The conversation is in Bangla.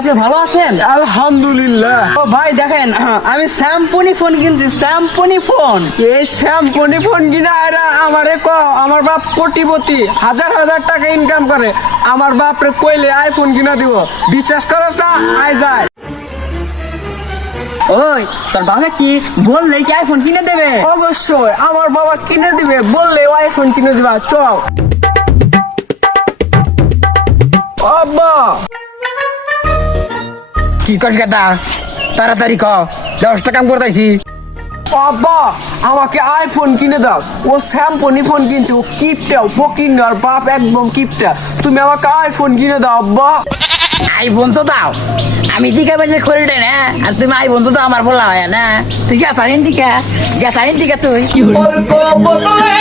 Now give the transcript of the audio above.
আপনি ভালো আছেন? আলহামদুলিল্লাহ। ও ভাই দেখেন, আমি স্যামসনি ফোন কিনছি, স্যামসনি ফোন। এই স্যামসনি ফোন কিনা এরা আমারে আমার বাপ কোটিপতি, হাজার হাজার টাকা ইনকাম করে। আমার বাপ রে কইলে আইফোন কিনা দিব, বিশ্বাস করস না? আই যায়। ওই তোর বাবা কি বললে কি আইফোন কিনে দেবে? অবশ্যই আমার বাবা কিনে দিবে, বললে আইফোন কিনে দিবা। চল আব্বা। কি কস গেতা, তাড়াতাড়ি ক, 10টা কাম করতেছি। আব্বা আমাকে আইফোন কিনে দাও। ও স্যামসনি ফোন কিনছে, ও কিপটা ফকির আর বাপ একদম কিপটা। তুমি আমাকে আইফোন কিনে দাও আব্বা। আইফোন তো দাও, আমি দিকে বেঁচে খড়ি দেয় না, আর তুমি আইফোন তো দাও আমার বলা হয় না। তুই গেছ আইন দিকে তুই অল্প বদলে